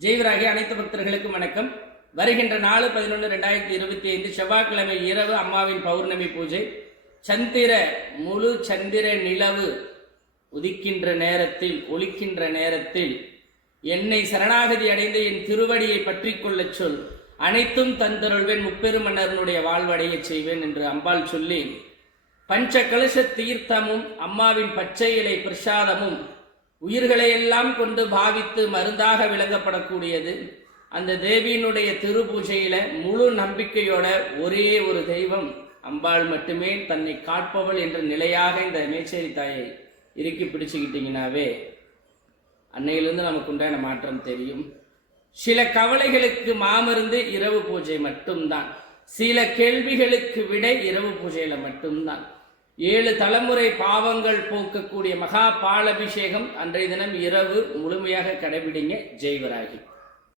ஜெய்வராகி அனைத்து பக்தர்களுக்கும் வணக்கம். வருகின்ற 4/11/2025 செவ்வாய்க்கிழமை இரவு அம்மாவின் பௌர்ணமி பூஜை. முழு சந்திர நிலவு உதிக்கின்ற நேரத்தில், ஒளிக்கின்ற நேரத்தில் என்னை சரணாகதி அடைந்து என் திருவடியை பற்றி கொள்ள சொல், அனைத்தும் தந்தருள்வேன், முப்பெருமன்னரனுடைய வாழ்வடைய செய்வேன் என்று அம்பாள் சொல்லி, பஞ்ச கலச தீர்த்தமும் அம்மாவின் பச்சை இலை பிரசாதமும் உயிர்களையெல்லாம் கொண்டு பாவித்து மருந்தாக விளங்கப்படக்கூடியது. அந்த தேவியினுடைய திருப்பூஜையில முழு நம்பிக்கையோட ஒரே ஒரு தெய்வம் அம்பாள் மட்டுமே தன்னை காட்பவள் என்ற நிலையாக இந்த மேச்சேரி தாயை இறுக்கி பிடிச்சுக்கிட்டீங்கன்னாவே அன்னையிலிருந்து நமக்கு உண்டான மாற்றம் தெரியும். சில கவலைகளுக்கு மாமருந்து இரவு பூஜை மட்டும்தான். சில கேள்விகளுக்கு விடை இரவு பூஜையில மட்டும்தான். 7 தலைமுறை பாவங்கள் போக்கக்கூடிய மகா பாலபிஷேகம் அன்றைய தினம் இரவு முழுமையாக கடைபிடிங்க. ஜெய்வராகி.